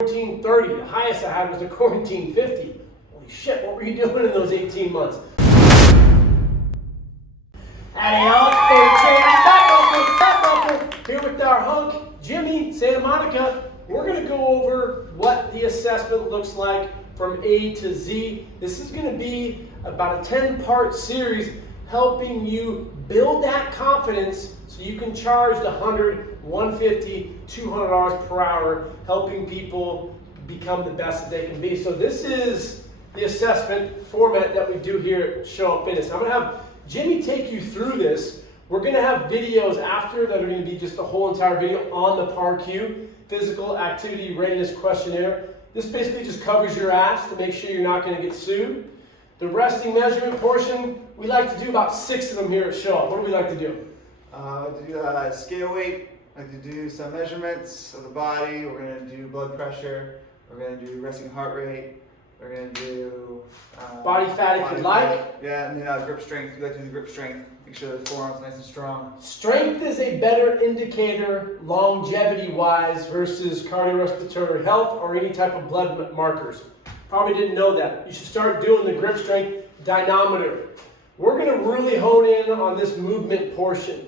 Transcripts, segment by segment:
quarantine 30. The highest I had was the quarantine 50. Holy shit, what were you doing in those 18 months? Howdy, Alex. Here with our hunk, Jimmy, Santa Monica. We're going to go over what the assessment looks like from A to Z. This is going to be about a 10-part series helping you build that confidence so you can charge the $100, $150, $200 per hour, helping people become the best that they can be. So this is the assessment format that we do here at Show Up Fitness. I'm going to have Jimmy take you through this. We're going to have videos after that are going to be just a whole entire video on the PAR-Q, Physical Activity Readiness Questionnaire. This basically just covers your ass to make sure you're not going to get sued. The resting measurement portion, we like to do about 6 of them here at Show Up. What do we like to do? To do scale weight, like to do some measurements of the body. We're going to do blood pressure. We're going to do resting heart rate. We're going to do body fat if you'd like. Yeah, and then grip strength. We like to do grip strength. Make sure the forearm's nice and strong. Strength is a better indicator longevity-wise versus cardiorespiratory health or any type of blood markers. Probably didn't know that. You should start doing the grip strength dynamometer. We're going to really hone in on this movement portion.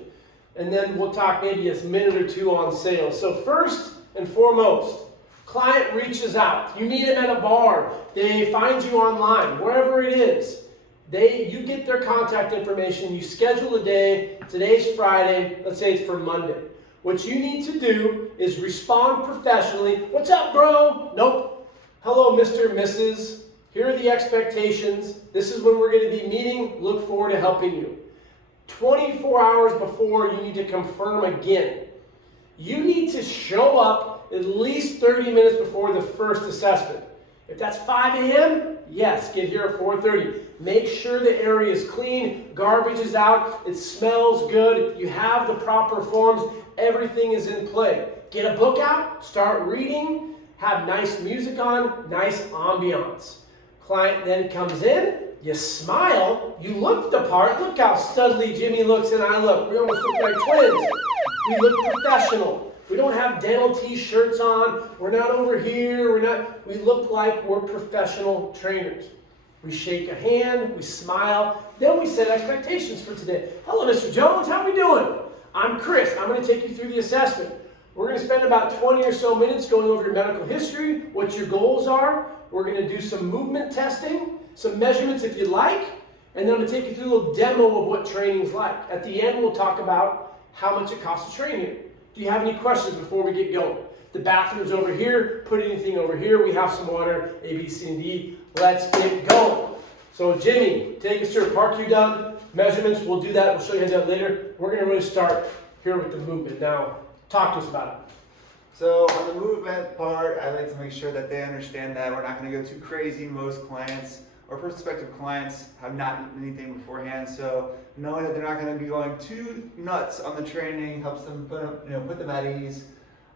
And then we'll talk maybe a minute or two on sales. So first and foremost, client reaches out. You meet them at a bar. They find you online, wherever it is. You get their contact information. You schedule a day. Today's Friday. Let's say it's for Monday. What you need to do is respond professionally. What's up, bro? Nope. Hello, Mr. and Mrs. Here are the expectations. This is when we're going to be meeting. Look forward to helping you. 24 hours before, you need to confirm again. You need to show up at least 30 minutes before the first assessment. If that's 5 a.m., yes, get here at 4:30. Make sure the area is clean, garbage is out, it smells good, you have the proper forms, everything is in play. Get a book out, start reading, have nice music on, nice ambiance. Client then comes in, you smile, you look the part. Look how studly Jimmy looks and I look. We almost look like twins. We look professional. We don't have dental t-shirts on. We're not over here. We look like we're professional trainers. We shake a hand, we smile, then we set expectations for today. Hello, Mr. Jones, how are we doing? I'm Chris. I'm going to take you through the assessment. We're going to spend about 20 or so minutes going over your medical history, what your goals are. We're going to do some movement testing, some measurements if you like, and then I'm going to take you through a little demo of what training's like. At the end, we'll talk about how much it costs to train here. Do you have any questions before we get going? The bathroom's over here. Put anything over here. We have some water, A, B, C, and D. Let's get going. So Jimmy, take us through PAR-Q done, measurements. We'll do that. We'll show you that later. We're going to really start here with the movement. Now, talk to us about it. So on the movement part, I like to make sure that they understand that we're not going to go too crazy. Most clients or prospective clients have not eaten anything beforehand, so knowing that they're not going to be going too nuts on the training helps them put them at ease.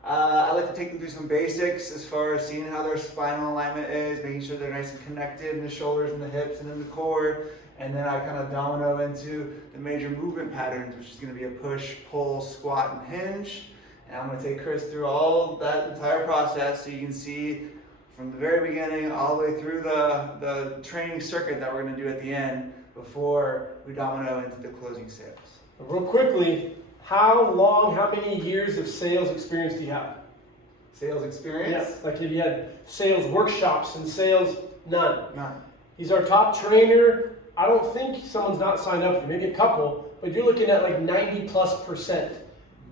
I like to take them through some basics as far as seeing how their spinal alignment is, making sure they're nice and connected in the shoulders and the hips and in the core, and then I kind of domino into the major movement patterns, which is going to be a push, pull, squat, and hinge. And I'm going to take Chris through all that entire process so you can see from the very beginning all the way through the training circuit that we're going to do at the end before we domino into the closing sales. Real quickly, how many years of sales experience do you have? Sales experience? Yeah, like if you had sales workshops and sales, none. None. He's our top trainer. I don't think someone's not signed up for, maybe a couple, but you're looking at like 90+%.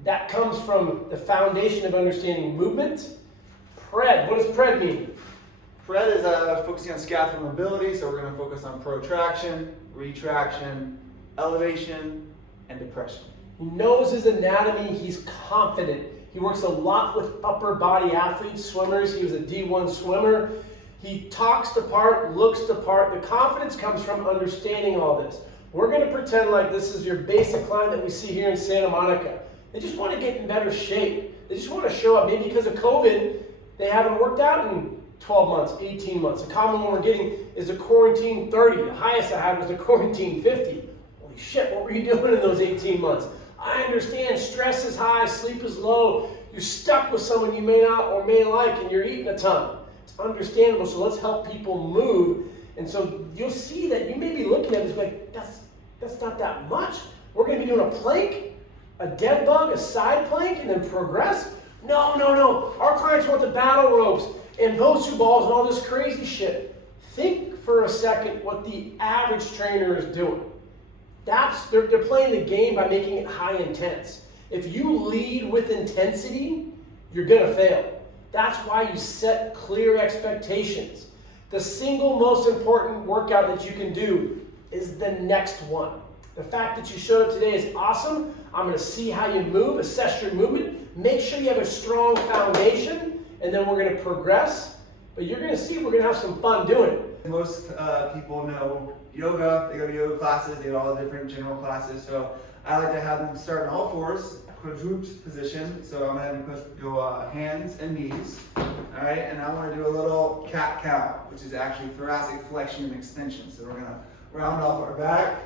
That comes from the foundation of understanding movement. PRED, what does PRED mean? PRED is focusing on scapula mobility, so we're going to focus on protraction, retraction, elevation, and depression. He knows his anatomy, he's confident. He works a lot with upper body athletes, swimmers. He was a D1 swimmer. He talks the part, looks the part. The confidence comes from understanding all this. We're going to pretend like this is your basic client that we see here in Santa Monica. They just want to get in better shape. They just want to show up. Maybe because of COVID, they haven't worked out in 12 months, 18 months. The common one we're getting is a quarantine 30. The highest I had was the quarantine 50. Holy shit, what were you doing in those 18 months? I understand stress is high, sleep is low. you're stuck with someone you may not or may like and you're eating a ton. It's understandable, so let's help people move. And so you'll see that you may be looking at this like, that's not that much. We're gonna be doing a plank, a dead bug, a side plank, and then progress? No. Our clients want the battle ropes and Bosu balls and all this crazy shit. Think for a second what the average trainer is doing. They're playing the game by making it high intense. If you lead with intensity, you're gonna fail. That's why you set clear expectations. The single most important workout that you can do is the next one. The fact that you showed up today is awesome. I'm gonna see how you move, assess your movement, make sure you have a strong foundation, and then we're gonna progress. But you're gonna see we're gonna have some fun doing it. Most people know yoga, they go to yoga classes, they go to all the different general classes. So I like to have them start in all fours, quadruped position. So I'm gonna have them go hands and knees. All right, and I wanna do a little cat cow, which is actually thoracic flexion and extension. So we're gonna round off our back,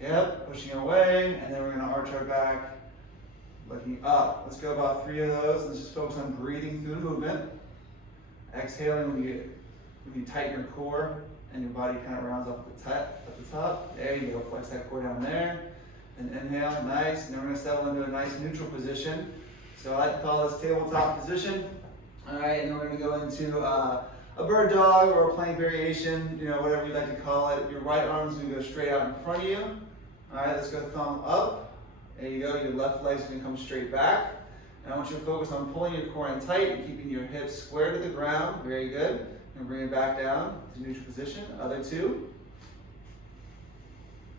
yep, pushing away, and then we're gonna arch our back, looking up. Let's go about 3 of those. Let's just focus on breathing through the movement. Exhaling when you tighten your core and your body kind of rounds up at the top. There you go, flex that core down there. And inhale, nice. And then we're gonna settle into a nice neutral position. So I like to call this tabletop position. All right, and then we're gonna go into a bird dog or a plank variation, whatever you like to call it. Your right arm's gonna go straight out in front of you. All right, let's go thumb up. There you go, your left leg's gonna come straight back. And I want you to focus on pulling your core in tight and keeping your hips square to the ground. Very good. And bring it back down to neutral position. Other two.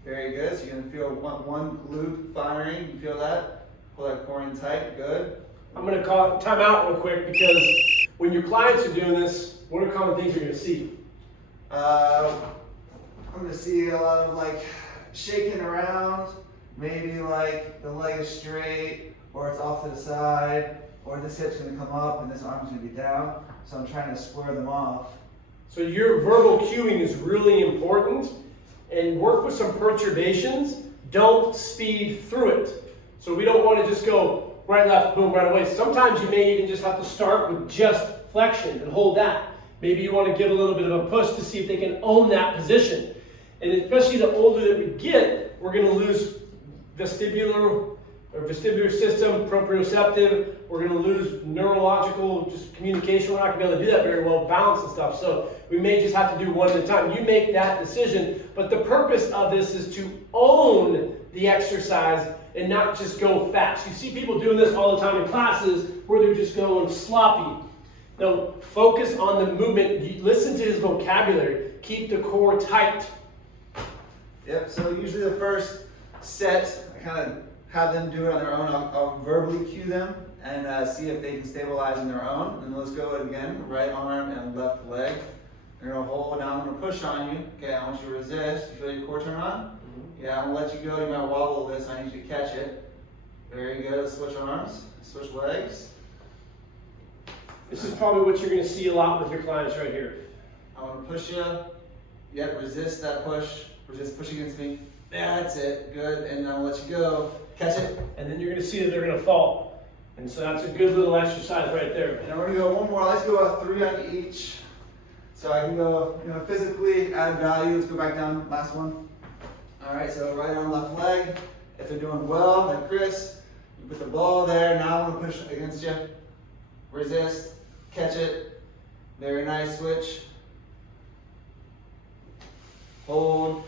Very good. So you're going to feel one glute firing. You feel that? Pull that core in tight. Good. I'm going to call time out real quick because when your clients are doing this, what are common things you're going to see? I'm going to see a lot of shaking around. Maybe the leg is straight, or it's off to the side, or this hip's gonna come up and this arm's gonna be down. So I'm trying to square them off. So your verbal cueing is really important, and work with some perturbations. Don't speed through it. So we don't want to just go right, left, boom, right away. Sometimes you may even just have to start with just flexion and hold that. Maybe you want to give a little bit of a push to see if they can own that position. And especially the older that we get, we're going to lose vestibular system, proprioceptive. We're going to lose neurological just communication. We're not going to be able to do that very well, balance and stuff. So we may just have to do one at a time. You make that decision. But the purpose of this is to own the exercise and not just go fast. You see people doing this all the time in classes where they're just going sloppy. No, focus on the movement. Listen to his vocabulary. Keep the core tight. Yep, so usually the first set, I kind of have them do it on their own. I'll verbally cue them and see if they can stabilize on their own. And let's go again, right arm and left leg. You're gonna hold, now I'm gonna push on you. Okay, I want you to resist. You feel your core turn on? Mm-hmm. Yeah, I'm gonna let you go. You might wobble this, I need you to catch it. Very good, switch arms, switch legs. This is probably what you're gonna see a lot with your clients right here. I'm gonna push you. Yep, resist that push. Resist, push against me. That's it, good. And I'll let you go. Catch it. And then you're gonna see that they're gonna fall. And so that's a good little exercise right there. And we're gonna go one more. Let's go 3 on each. So I can go, physically add value. Let's go back down, last one. All right, so right arm, left leg. If they're doing well, like Chris, you put the ball there. Now I'm gonna push against you. Resist, catch it. Very nice, switch. Hold,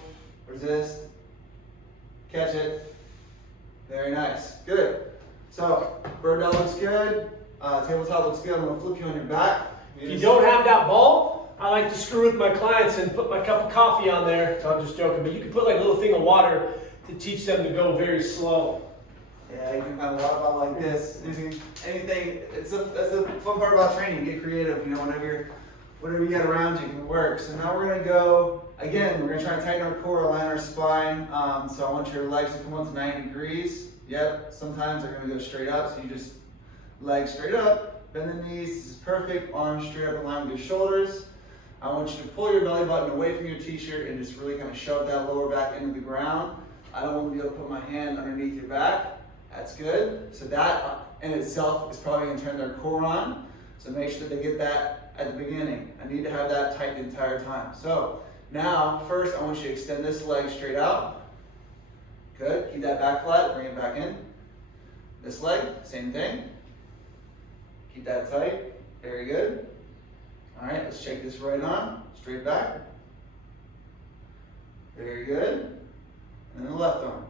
resist, catch it. Very nice, good. So, bird dog looks good. Tabletop looks good. I'm gonna flip you on your back. If you don't have that ball, I like to screw with my clients and put my cup of coffee on there. So I'm just joking, but you can put like a little thing of water to teach them to go very slow. Yeah, you can find a lot about like this. Using anything. That's the fun part about training. Get creative. Whatever you got around you can work. So now we're gonna go again. We're gonna try to tighten our core, align our spine. So I want your legs to come up to 90 degrees. Yep. Sometimes they're gonna go straight up. So you just legs straight up, bend the knees. This is perfect. Arms straight up in line with your shoulders. I want you to pull your belly button away from your t-shirt and just really kind of shove that lower back into the ground. I don't want to be able to put my hand underneath your back. That's good. So that in itself is probably going to turn their core on. So make sure that they get that at the beginning. I need to have that tight the entire time. So now, first I want you to extend this leg straight out. Good. Keep that back flat. Bring it back in. This leg, same thing. Keep that tight. Very good. All right, let's check this right arm. Straight back. Very good. And then the left arm.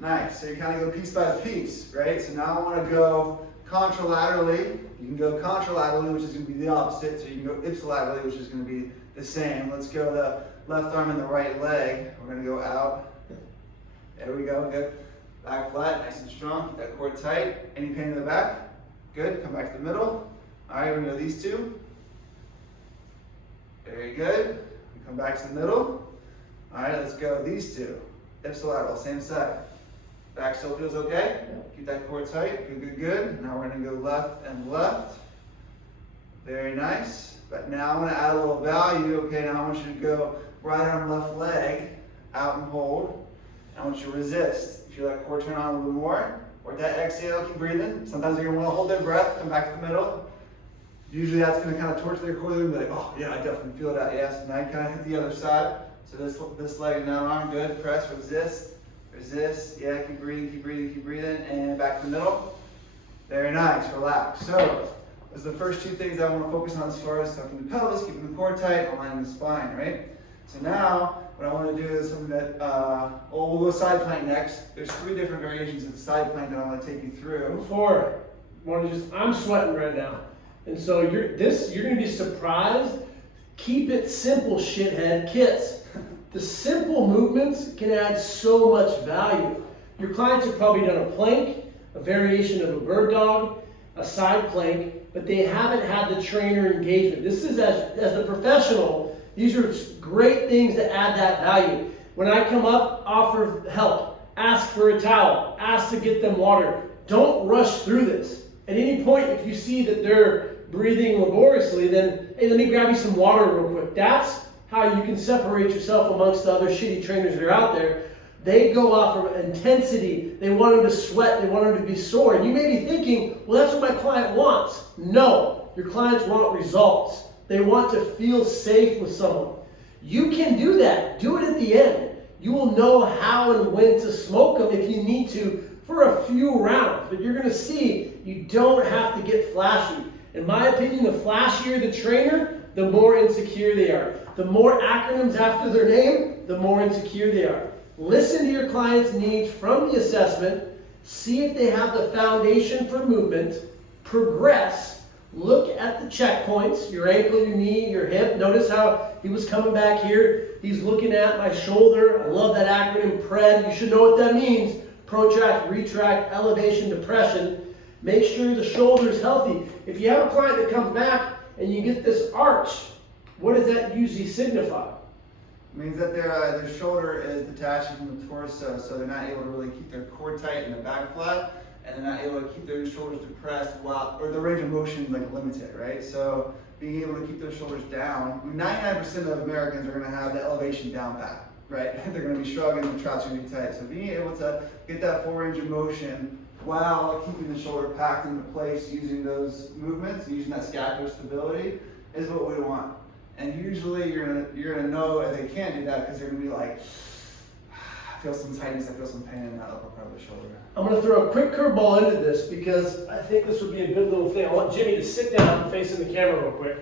Nice. So you kind of go piece by piece, right? So now I want to go contralaterally. You can go contralaterally, which is going to be the opposite. So you can go ipsilaterally, which is going to be the same. Let's go the left arm and the right leg. We're going to go out. There we go. Good. Back flat, nice and strong. Keep that core tight. Any pain in the back? Good. Come back to the middle. All right, we're going to do these two. Very good. Come back to the middle. All right, let's go these two. Ipsilateral, same side. Back still feels okay? Keep that core tight. Good, good, good. Now we're going to go left and left. Very nice. But now I want to add a little value. Okay, now I want you to go right arm, left leg, out and hold. I want you to resist. Feel that core turn on a little more. Work that exhale, keep breathing. Sometimes you're going to want to hold their breath, come back to the middle. Usually that's going to kind of torch their core. They're going to be like, oh yeah, I definitely feel that. Yes. Now you kind of hit the other side. So this leg and that arm, good. Press, resist, resist. Yeah, keep breathing, keep breathing, keep breathing. And back to the middle. Very nice, relax. So those are the first two things I want to focus on as far as tucking the pelvis, keeping the core tight, aligning the spine, right? So now what I want to do is something that, we'll go side plank next. There's 3 different variations of the side plank that I want to take you through. Before, I'm sweating right now. And so you're going to be surprised. Keep it simple, shithead kids. The simple movements can add so much value. Your clients have probably done a plank, a variation of a bird dog, a side plank, but they haven't had the trainer engagement. This is, as the professional, these are great things that add that value. When I come up, offer help, ask for a towel, ask to get them water. Don't rush through this. At any point, if you see that they're breathing laboriously, then, hey, let me grab you some water real quick. That's how you can separate yourself amongst the other shitty trainers that are out there. They go off of intensity. They want them to sweat. They want them to be sore. And you may be thinking, well, that's what my client wants. No, your clients want results. They want to feel safe with someone. You can do that. Do it at the end. You will know how and when to smoke them if you need to for a few rounds. But you're going to see you don't have to get flashy. In my opinion, the flashier the trainer, the more insecure they are. The more acronyms after their name, the more insecure they are. Listen to your client's needs from the assessment. See if they have the foundation for movement. Progress. Look at the checkpoints, your ankle, your knee, your hip. Notice how he was coming back here. He's looking at my shoulder. I love that acronym, PRED. You should know what that means. Protract, retract, elevation, depression. Make sure the shoulder is healthy. If you have a client that comes back and you get this arch, what does that usually signify? It means that their shoulder is detaching from the torso, so they're not able to really keep their core tight and their back flat, and they're not able to keep their shoulders depressed or the range of motion like limited, right? So being able to keep those shoulders down, 99% of Americans are going to have the elevation down pat, right? They're going to be shrugging, the traps are going to be tight. So being able to get that full range of motion while keeping the shoulder packed into place using those movements, using that scapular stability, is what we want. And usually you're gonna know if they can't do that because they're gonna be like, I feel some tightness, I feel some pain in that upper part of the shoulder. I'm gonna throw a quick curveball into this because I think this would be a good little thing. I want Jimmy to sit down and face in the camera real quick.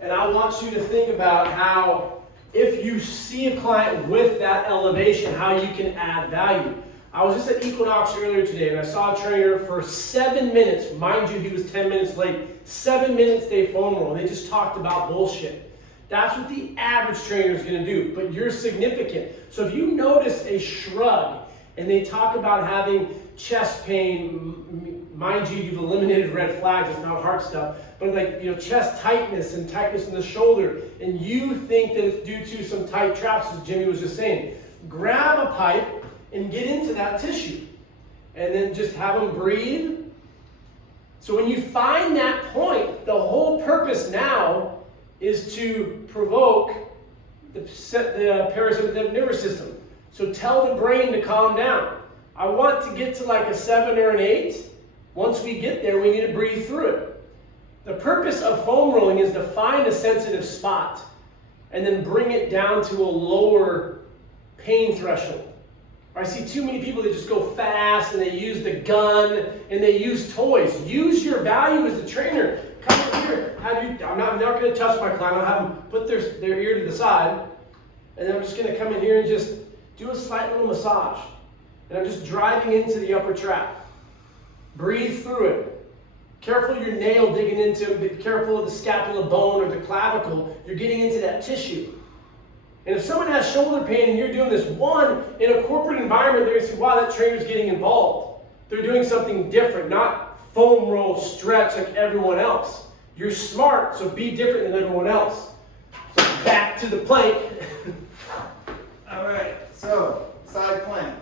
And I want you to think about how, if you see a client with that elevation, how you can add value. I was just at Equinox earlier today and I saw a trainer for 7 minutes. Mind you, he was 10 minutes late. 7 minutes they foam roll. They just talked about bullshit. That's what the average trainer is going to do, but you're significant. So if you notice a shrug and they talk about having chest pain, mind you, you've eliminated red flags, it's not heart stuff, but like, chest tightness and tightness in the shoulder, and you think that it's due to some tight traps, as Jimmy was just saying, grab a pipe and get into that tissue. And then just have them breathe. So when you find that point, the whole purpose now is to provoke the parasympathetic nervous system. So tell the brain to calm down. I want to get to like a 7 or an 8. Once we get there, we need to breathe through it. The purpose of foam rolling is to find a sensitive spot and then bring it down to a lower pain threshold. I see too many people that just go fast and they use the gun and they use toys. Use your value as the trainer. Come up here. I'm not going to touch my client. I'll have them put their ear to the side. And then I'm just going to come in here and just do a slight little massage. And I'm just driving into the upper trap. Breathe through it. Careful your nail digging into it. Be careful of the scapula bone or the clavicle. You're getting into that tissue. And if someone has shoulder pain and you're doing this, one, in a corporate environment, they're going to say, wow, that trainer's getting involved. They're doing something different, not foam roll stretch like everyone else. You're smart, so be different than everyone else. So back to the plank. All right, so side plank.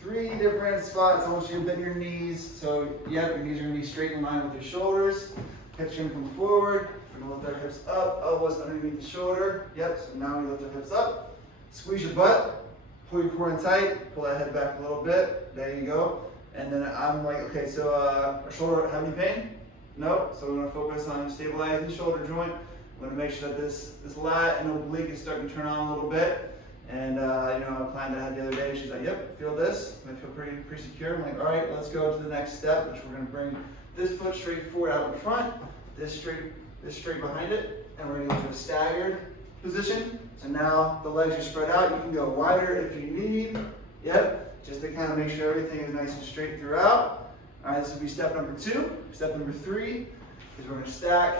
3 different spots. I want you to bend your knees. So, yep, your knees are going to be straight in line with your shoulders. Hips are going to come forward. We're going to lift our hips up, elbows underneath the shoulder. Yep, so now we lift our hips up. Squeeze your butt. Pull your core in tight. Pull that head back a little bit. There you go. And then I'm like, okay, so our shoulder, have any pain? No. So we're going to focus on stabilizing the shoulder joint. We're going to make sure that this lat and oblique is starting to turn on a little bit. And a client I had the other day, she's like, yep, feel this. I feel pretty secure. I'm like, all right, let's go to the next step, which we're going to bring this foot straight forward out in front, this straight behind it, and we're going to go to a staggered position. So now the legs are spread out. You can go wider if you need. Yep, just to kind of make sure everything is nice and straight throughout. All right, this will be step number 2. Step number 3 is we're going to stack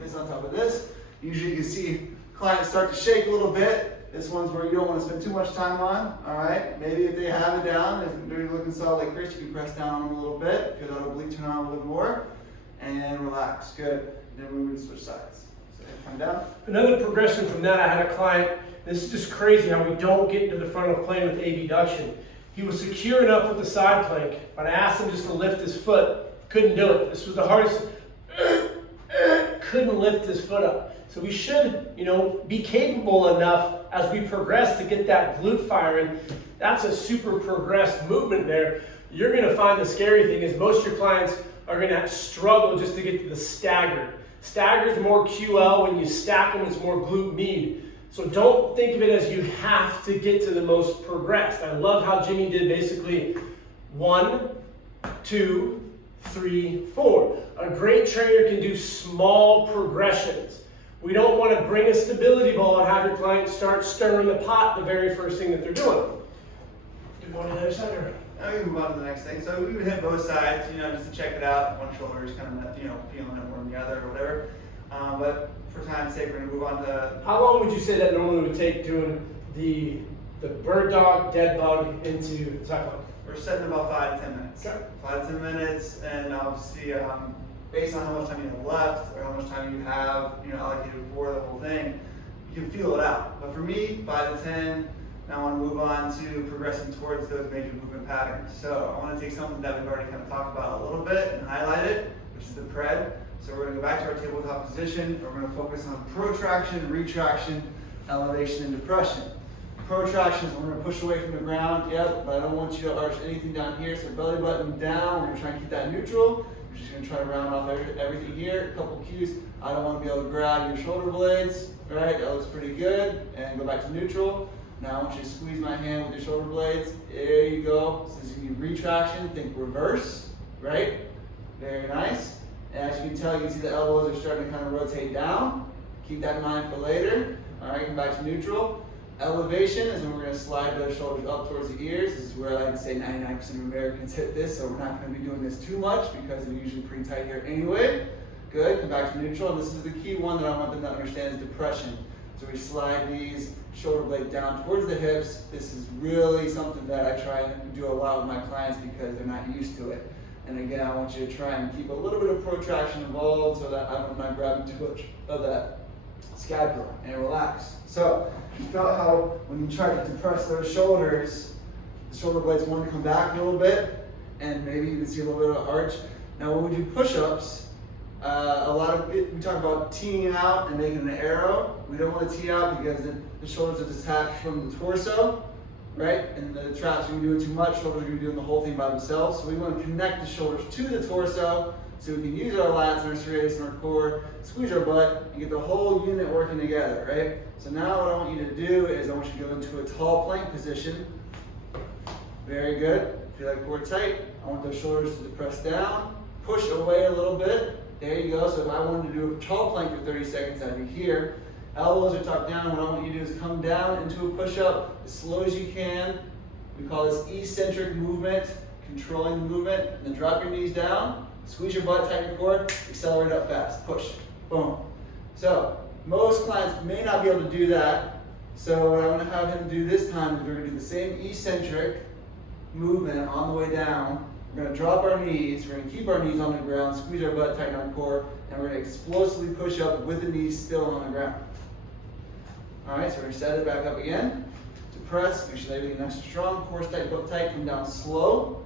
this on top of this. Usually you can see clients start to shake a little bit. This one's where you don't want to spend too much time on, all right? Maybe if they have it down, if they're looking solid like Chris, you can press down on them a little bit, feel that oblique turn on a little bit more, and relax, good. Then we would switch sides. So come down. Another progression from that, I had a client, this is just crazy how we don't get into the front of the plane with abduction. He was secure enough with the side plank, but I asked him just to lift his foot, couldn't do it. This was the hardest, couldn't lift his foot up. So we should, be capable enough as we progress to get that glute firing. That's a super progressed movement there. You're going to find the scary thing is most of your clients are going to struggle just to get to the staggered. Staggered is more QL. When you stack them, it's more glute med. So don't think of it as you have to get to the most progressed. I love how Jimmy did basically 1, 2, 3, 4. A great trainer can do small progressions. We don't want to bring a stability ball and have your client start stirring the pot the very first thing that they're doing. Do you want to the other side or? Now we move on to the next thing. So we would hit both sides, just to check it out. One shoulder is kind of, feeling it more than the other or whatever. But for time's sake, we're going to move on to... How long would you say that normally would take doing the bird dog, dead bug into the side plank? We're setting about 5 to 10 minutes. Okay. 5 to 10 minutes, and obviously, based on how much time you have left or how much time you have, allocated for the whole thing, you can feel it out. But for me, 5 to 10. Now I want to move on to progressing towards those major movement patterns. So I want to take something that we've already kind of talked about a little bit and highlight it, which is the pred. So we're going to go back to our tabletop position. We're going to focus on protraction, retraction, elevation, and depression. Protraction is when we're going to push away from the ground. Yep, but I don't want you to arch anything down here. So belly button down. We're going to try and keep that neutral. We're just going to try to round off everything here. A couple cues. I don't want to be able to grab your shoulder blades. Right, that looks pretty good. And go back to neutral. Now I want you to squeeze my hand with your shoulder blades. There you go. So this is going to be retraction. Think reverse. Right? Very nice. And as you can tell, you can see the elbows are starting to kind of rotate down. Keep that in mind for later. All right, come back to neutral. Elevation is when we're going to slide those shoulders up towards the ears. This is where I like to say 99% of Americans hit this, so we're not going to be doing this too much because they're usually pretty tight here anyway. Good, come back to neutral. And this is the key one that I want them to understand is depression. So we slide these shoulder blade down towards the hips. This is really something that I try and do a lot with my clients because they're not used to it. And again, I want you to try and keep a little bit of protraction involved so that I'm not grabbing too much of that scapula and relax. So you felt how when you try to depress those shoulders, the shoulder blades want to come back a little bit, and maybe you can see a little bit of arch. Now when we do push-ups, we talk about teeing out and making an arrow. We don't want to tee out because then the shoulders are detached from the torso. right? And the traps are going to be doing too much, shoulders are going to be doing the whole thing by themselves. So we want to connect the shoulders to the torso so we can use our lats and our serratus and our core, squeeze our butt, and get the whole unit working together, right? So now what I want you to do is I want you to go into a tall plank position. Very good. Feel that core tight. I want those shoulders to depress down, push away a little bit. There you go. So if I wanted to do a tall plank for 30 seconds, I'd be here. Elbows are tucked down. What I want you to do is come down into a push-up as slow as you can. We call this eccentric movement, controlling the movement. And then drop your knees down, squeeze your butt, tighten your core, accelerate up fast. Push. Boom. So most clients may not be able to do that. So what I want to have him do this time is we're going to do the same eccentric movement on the way down. We're going to drop our knees, we're going to keep our knees on the ground, squeeze our butt, tighten our core, and we're going to explosively push up with the knees still on the ground. Alright, so we're going to set it back up again. Depress, make sure that everything's nice and strong, core tight, butt tight, come down slow.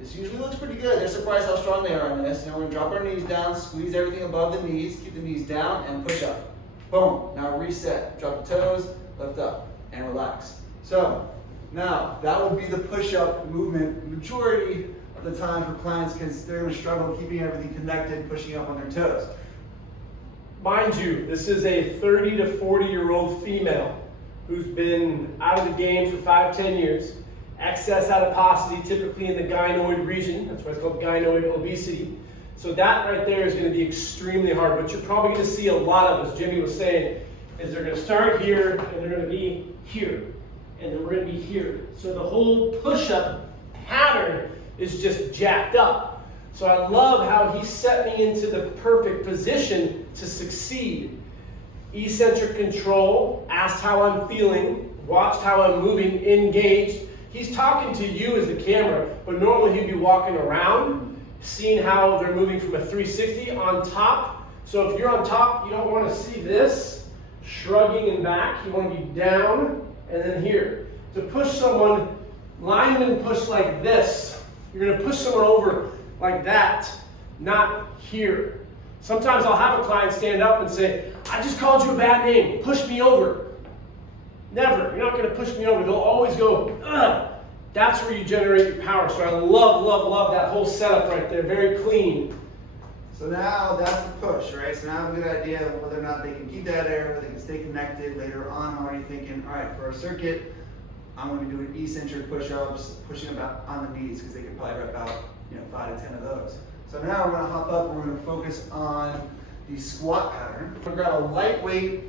This usually looks pretty good. They're surprised how strong they are on this. Now we're going to drop our knees down, squeeze everything above the knees, keep the knees down, and push up. Boom. Now reset. Drop the toes, lift up, and relax. So, now, that would be the push-up movement majority of the time for clients because they're going to struggle keeping everything connected, pushing up on their toes. Mind you, this is a 30 to 40-year-old female who's been out of the game for 5-10 years. Excess adiposity, typically in the gynoid region. That's why it's called gynoid obesity. So that right there is going to be extremely hard. What you're probably going to see a lot of, as Jimmy was saying, is they're going to start here and they're going to be here. And then we're going to be here. So the whole push-up pattern is just jacked up. So I love how he set me into the perfect position to succeed. Eccentric control, asked how I'm feeling, watched how I'm moving, engaged. He's talking to you as the camera, but normally he'd be walking around, seeing how they're moving from a 360 on top. So if you're on top, you don't want to see this, shrugging and back. You want to be down. And then here, to push someone, lineman push like this. You're going to push someone over like that, not here. Sometimes I'll have a client stand up and say, I just called you a bad name, push me over. Never, you're not going to push me over. They'll always go, ugh. That's where you generate your power. So I love, love, love that whole setup right there, very clean. So now that's the push, right? So now I have a good idea of whether or not they can keep that air, whether they can stay connected. Later on, I'm already thinking, all right, for our circuit, I'm going to be doing eccentric push-ups, pushing about on the knees because they could probably rep out, 5 to 10 of those. So now we're going to hop up and we're going to focus on the squat pattern. We're going to grab a lightweight,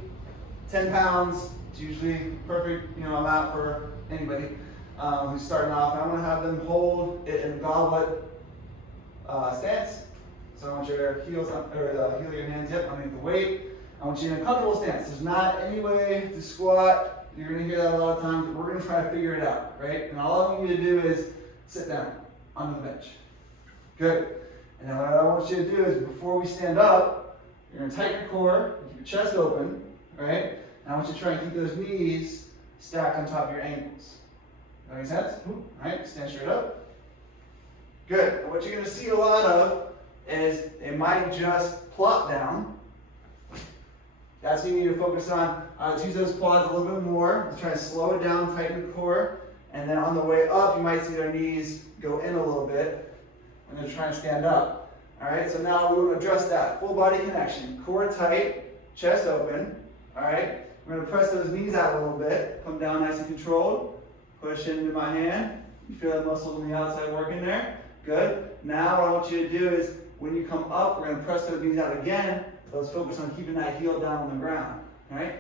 10 pounds. It's usually perfect, amount for anybody who's starting off. And I'm going to have them hold it in goblet stance. So I want your heels on, or the heel of your hands underneath the weight. I want you in a comfortable stance. There's not any way to squat. You're going to hear that a lot of times, but we're going to try to figure it out, right? And all I want you to do is sit down on the bench. Good. And then what I want you to do is before we stand up, you're going to tighten your core, keep your chest open, right? And I want you to try and keep those knees stacked on top of your ankles. That make sense? All right, stand straight up. Good. And what you're going to see a lot of is it might just plop down. That's what you need to focus on. Let's use those quads a little bit more. Let's try to slow it down, tighten the core. And then on the way up, you might see their knees go in a little bit. And then try and stand up. All right, so now we're going to address that. Full body connection. Core tight, chest open. All right, we're going to press those knees out a little bit. Come down nice and controlled. Push into my hand. You feel the muscles on the outside working there. Good. Now what I want you to do is when you come up, we're going to press those knees out again. Let's focus on keeping that heel down on the ground. All right?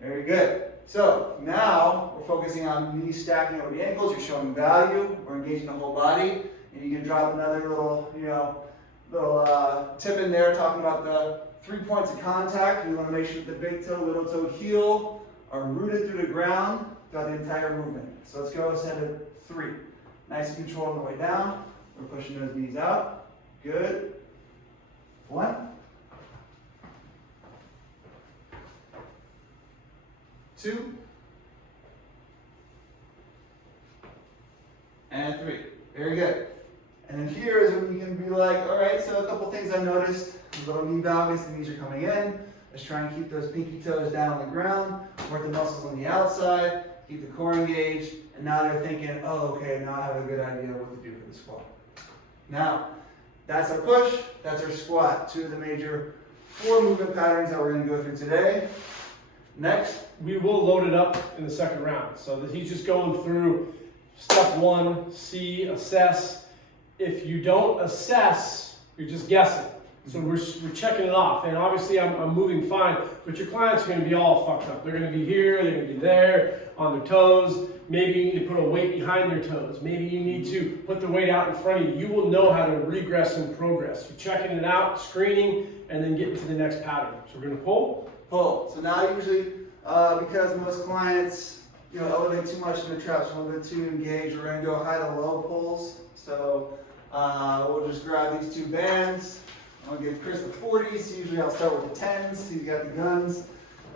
Very good. So now we're focusing on knees stacking over the ankles. You're showing value. We're engaging the whole body. And you can drop another little, tip in there talking about the 3 points of contact. We want to make sure that the big toe, little toe, heel are rooted through the ground throughout the entire movement. So let's go set it 3. Nice and controlled on the way down. We're pushing those knees out. Good. 1. 2. And 3. Very good. And then here is when you can be like, all right, so a couple things I noticed. A little knee balance, the knees are coming in. Let's try and keep those pinky toes down on the ground. Work the muscles on the outside. keep the core engaged, and now they're thinking, oh, okay, now I have a good idea what to do for the squat. Now, that's our push, that's our squat. Two of the major 4 movement patterns that we're going to go through today. Next, we will load it up in the second round. So that he's just going through step 1, see, assess. If you don't assess, you're just guessing. So we're checking it off. And obviously I'm moving fine, but your clients are going to be all fucked up. They're going to be here, they're going to be there, on their toes. Maybe you need to put a weight behind their toes. Maybe you need to put the weight out in front of you. You will know how to regress and progress. You're checking it out, screening, and then getting to the next pattern. So we're going to pull. Pull. So now usually, because most clients, elevate too much in the traps, a little bit too engaged, we're going to go high to low pulls. So we'll just grab these 2 bands. I'm going to give Chris the 40s. Usually I'll start with the 10s. He's got the guns.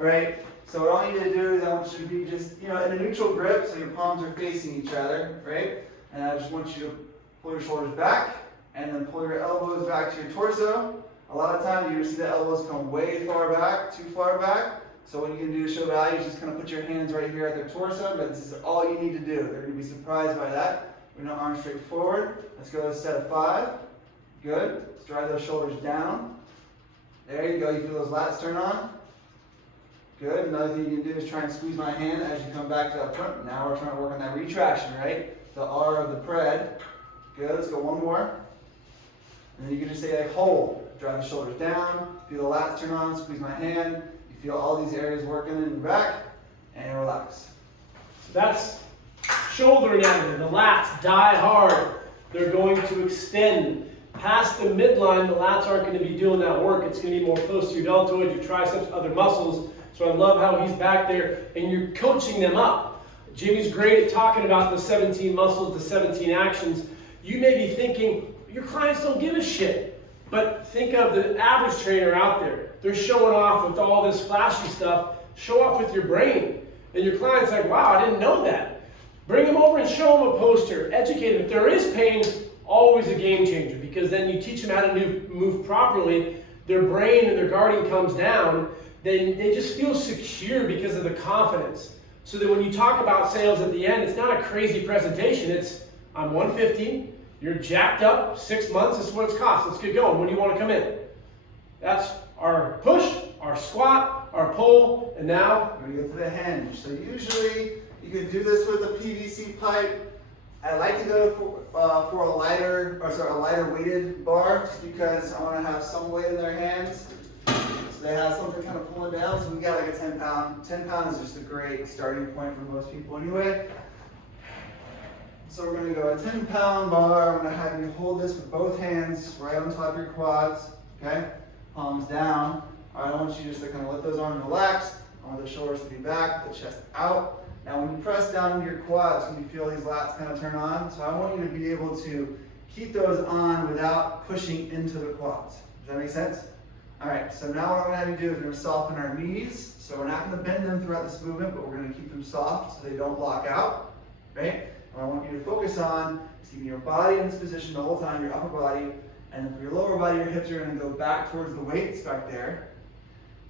All right. So what I want you to do is I want you to be just, in a neutral grip, so your palms are facing each other, right? And I just want you to pull your shoulders back, and then pull your elbows back to your torso. A lot of times you're going to see the elbows come way far back, too far back. So what you can do to show value is just kind of put your hands right here at their torso, but this is all you need to do. They're going to be surprised by that. We're going to arms straight forward. Let's go to a set of 5. Good. Let's drive those shoulders down. There you go. You feel those lats turn on. Good. Another thing you can do is try and squeeze my hand as you come back to up front. Now we're trying to work on that retraction, right? The R of the pred. Good. Let's go one more. And then you can just say like hold. Drive the shoulders down. Feel the lats turn on. Squeeze my hand. You feel all these areas working in your back. And relax. So that's shoulder anatomy. The lats die hard. They're going to extend. Past the midline, the lats aren't going to be doing that work. It's going to be more close to your deltoid, your triceps, other muscles. So I love how he's back there and you're coaching them up. Jimmy's great at talking about the 17 muscles, the 17 actions. You may be thinking, your clients don't give a shit. But think of the average trainer out there. They're showing off with all this flashy stuff. Show off with your brain. And your client's like, wow, I didn't know that. Bring them over and show them a poster. Educate them. If there is pain, always a game changer, because then you teach them how to move properly. Their brain and their guarding comes down. Then they just feel secure because of the confidence. So that when you talk about sales at the end, it's not a crazy presentation. It's, I'm 150, you're jacked up, 6 months, this is what it's cost. Let's get going. When do you want to come in? That's our push, our squat, our pull, and now we're going to go to the hinge. So usually you can do this with a PVC pipe. I like to go for a lighter weighted bar, just because I want to have some weight in their hands. So they have something kind of pulling down. So we got like a 10 pound. 10 pound is just a great starting point for most people anyway. So we're going to go a 10 pound bar. I'm going to have you hold this with both hands right on top of your quads. Okay? Palms down. All right, I want you just to kind of let those arms relax. I want the shoulders to be back, the chest out. Now when you press down into your quads, when you feel these lats kind of turn on, so I want you to be able to keep those on without pushing into the quads. Does that make sense? All right, so now what I'm gonna have you do is we're gonna soften our knees. So we're not gonna bend them throughout this movement, but we're gonna keep them soft so they don't lock out, right? What I want you to focus on is keeping your body in this position the whole time, your upper body, and then for your lower body, your hips are gonna go back towards the weights back there.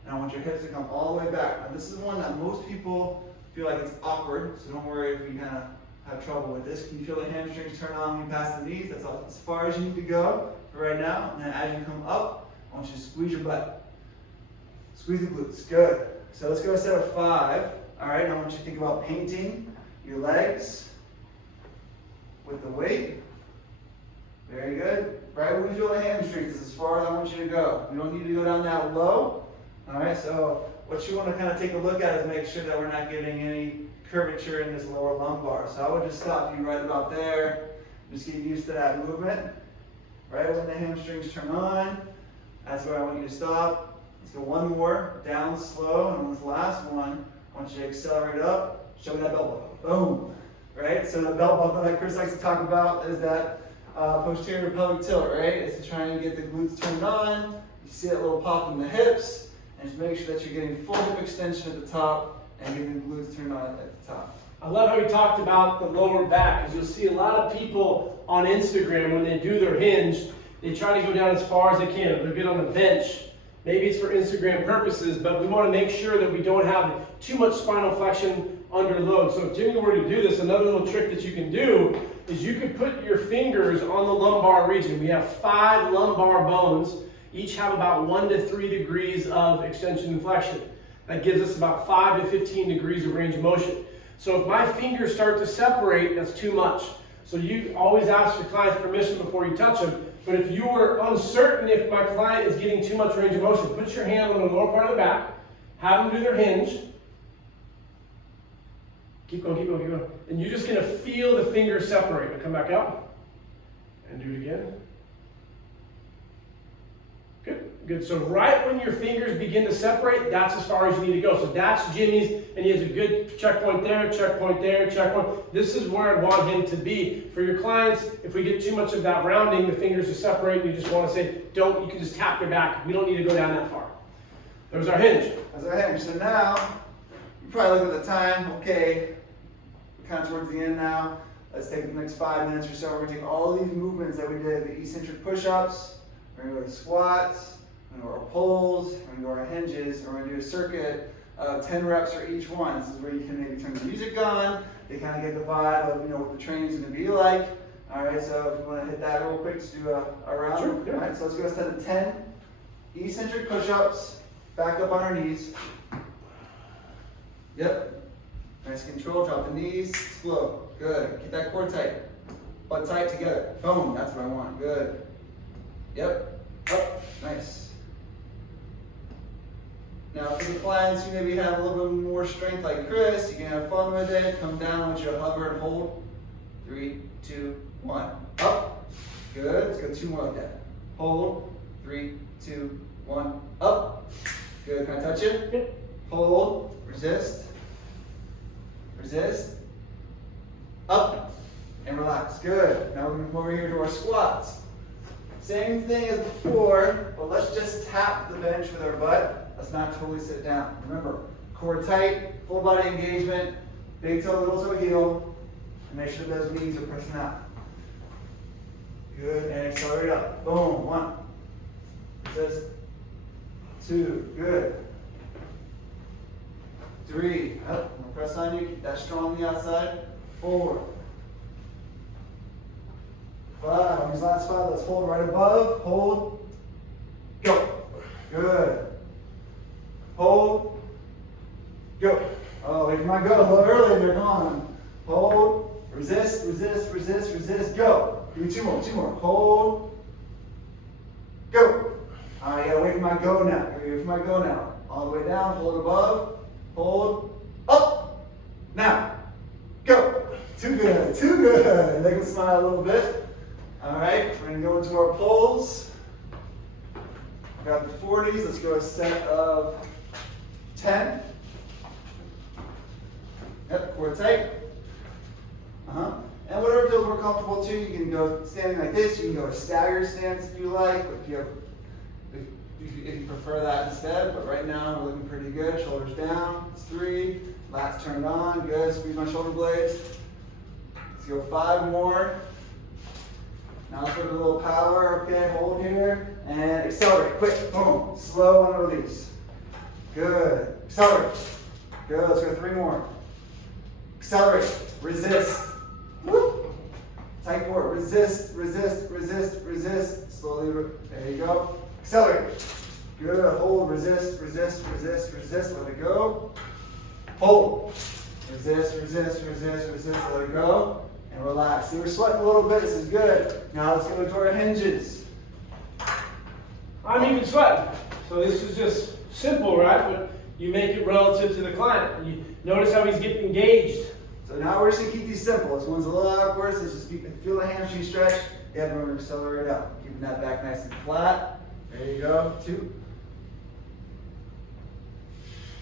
And I want your hips to come all the way back. Now this is one that most people feel like it's awkward, so don't worry if you kind of have trouble with this. Can you feel the hamstrings turn on when you pass the knees? That's as far as you need to go for right now. And then as you come up, I want you to squeeze your butt. Squeeze the glutes. Good. So let's go a set of 5. All right, I want you to think about painting your legs with the weight. Very good. Right when you feel the hamstrings, this is as far as I want you to go. You don't need to go down that low. All right, so what you want to kind of take a look at is make sure that we're not getting any curvature in this lower lumbar. So I would just stop you right about there. Just get used to that movement. Right when the hamstrings turn on, that's where I want you to stop. Let's go one more, down slow, and this last one, I want you to accelerate up. Show me that belt buckle. Boom. Right? So the belt buckle that Chris likes to talk about is that posterior pelvic tilt, right? It's to try and get the glutes turned on. You see that little pop in the hips. And just make sure that you're getting full hip extension at the top and getting the glutes turned on at the top. I love how he talked about the lower back, because you'll see a lot of people on Instagram when they do their hinge, they try to go down as far as they can. They'll get on the bench Maybe it's for Instagram purposes, but we want to make sure that we don't have too much spinal flexion under load. So if Jimmy were to do this, another little trick that you can do is you could put your fingers on the lumbar region. We have 5 lumbar bones. Each have about 1 to 3 degrees of extension and flexion. That gives us about 5 to 15 degrees of range of motion. So if my fingers start to separate, that's too much. So you always ask your client's permission before you touch them. But if you are uncertain if my client is getting too much range of motion, put your hand on the lower part of the back, have them do their hinge. Keep going, keep going, keep going. And you're just gonna feel the fingers separate. Now come back up and do it again. Good, good. So right when your fingers begin to separate, that's as far as you need to go. So that's Jimmy's, and he has a good checkpoint there, checkpoint there, checkpoint. This is where I'd want him to be. For your clients, if we get too much of that rounding, the fingers are separate, you just want to say, don't, you can just tap your back. We don't need to go down that far. There's our hinge. That's our hinge. So now, you probably look at the time, okay, we're kind of towards the end now. Let's take the next 5 minutes or so. We're gonna take all these movements that we did, the eccentric push-ups, we're gonna go to squats, we're gonna go to our pulls, we're gonna go to our hinges, and we're gonna do a circuit of 10 reps for each one. This is where you can maybe turn the music on, they kind of get the vibe of, what the training's gonna be like. All right, so if you wanna hit that real quick, just do a round. Sure, yeah. All right, so let's go instead of 10 eccentric push-ups, back up on our knees. Yep. Nice control, drop the knees, explode. Good. Keep that core tight. Butt tight together. Boom, that's what I want. Good. Yep. Up. Nice. Now for the clients who maybe have a little bit more strength like Chris, you can have fun with it. Come down, I want you to hover and hold. 3, 2, 1. Up. Good. Let's go 2 more like that. Hold. 3, 2, 1. Up. Good. Can I touch it? Hold. Resist. Resist. Up. And relax. Good. Now we're going to come over here to our squats. Same thing as before, but let's just tap the bench with our butt. Let's not totally sit down. Remember, core tight, full body engagement, big toe, little toe, heel, and make sure those knees are pressing out. Good, and accelerate up. Boom, 1. Resist. 2, good. 3, up, press on you, keep that strong on the outside. 4. 5, on these last 5, let's hold right above, hold, go. Good. Hold, go. Oh, if my go a little earlier, they're gone. Hold, resist, resist, resist, resist, go. Give me 2 more, 2 more. Hold, go. All right, yeah, wait for my go now. Wait for my go now. All the way down, hold above, hold, up. Now, go. Too good, too good. Make them smile a little bit. All right, we're gonna go into our pulls. We got the 40s, let's go a set of 10. Yep, core tight. And whatever feels more comfortable too, you can go standing like this, you can go a stagger stance if you like, if you prefer that instead, but right now we're looking pretty good. Shoulders down, it's 3, lats turned on, good, squeeze my shoulder blades. Let's go 5 more. Now let's put a little power, okay, hold here, and accelerate, quick, boom, slow and release. Good, accelerate. Good, let's go 3 more. Accelerate, resist. Woo. Tight forward, resist, resist, resist, resist. Slowly, there you go. Accelerate. Good, hold, resist, resist, resist, resist, let it go. Hold. Resist, resist, resist, resist, let it go. And relax. See, we're sweating a little bit. This is good. Now let's go to our hinges. I'm even sweating. So this is just simple, right? But you make it relative to the client. You notice how he's getting engaged. So now we're just going to keep these simple. This one's a little awkward, so just feel the hamstring stretch. Yeah, then we're going to accelerate out. Keeping that back nice and flat. There you go. 2.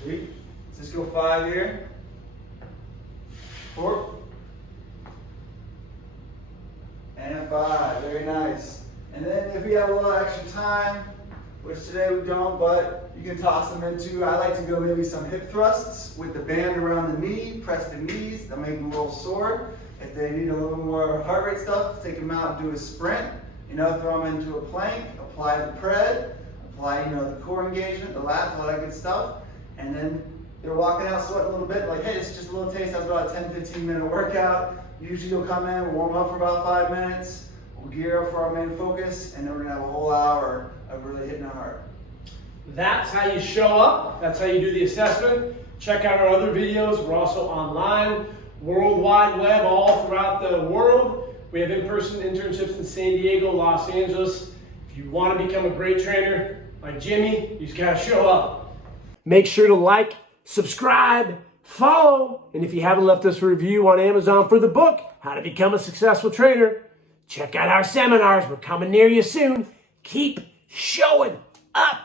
3. Let's just go 5 here. 4. And 5, very nice. And then if we have a little extra time, which today we don't, but you can toss them into, I like to go maybe some hip thrusts with the band around the knee, press the knees, they'll make them a little sore. If they need a little more heart rate stuff, take them out and do a sprint. Throw them into a plank, apply the pred, apply, the core engagement, the lats, all that good stuff, and then they're walking out sweating a little bit, like, hey, it's just a little taste. That was about a 10-15 minute workout. Usually you'll come in, we'll warm up for about 5 minutes, we'll gear up for our main focus, and then we're gonna have a whole hour of really hitting it hard. That's how you show up. That's how you do the assessment. Check out our other videos. We're also online, World Wide Web, all throughout the world. We have in-person internships in San Diego, Los Angeles. If you want to become a great trainer like Jimmy, you just gotta show up. Make sure to like, subscribe, follow, and if you haven't left us a review on Amazon for the book, How to Become a Successful Trainer, check out our seminars. We're coming near you soon. Keep showing up.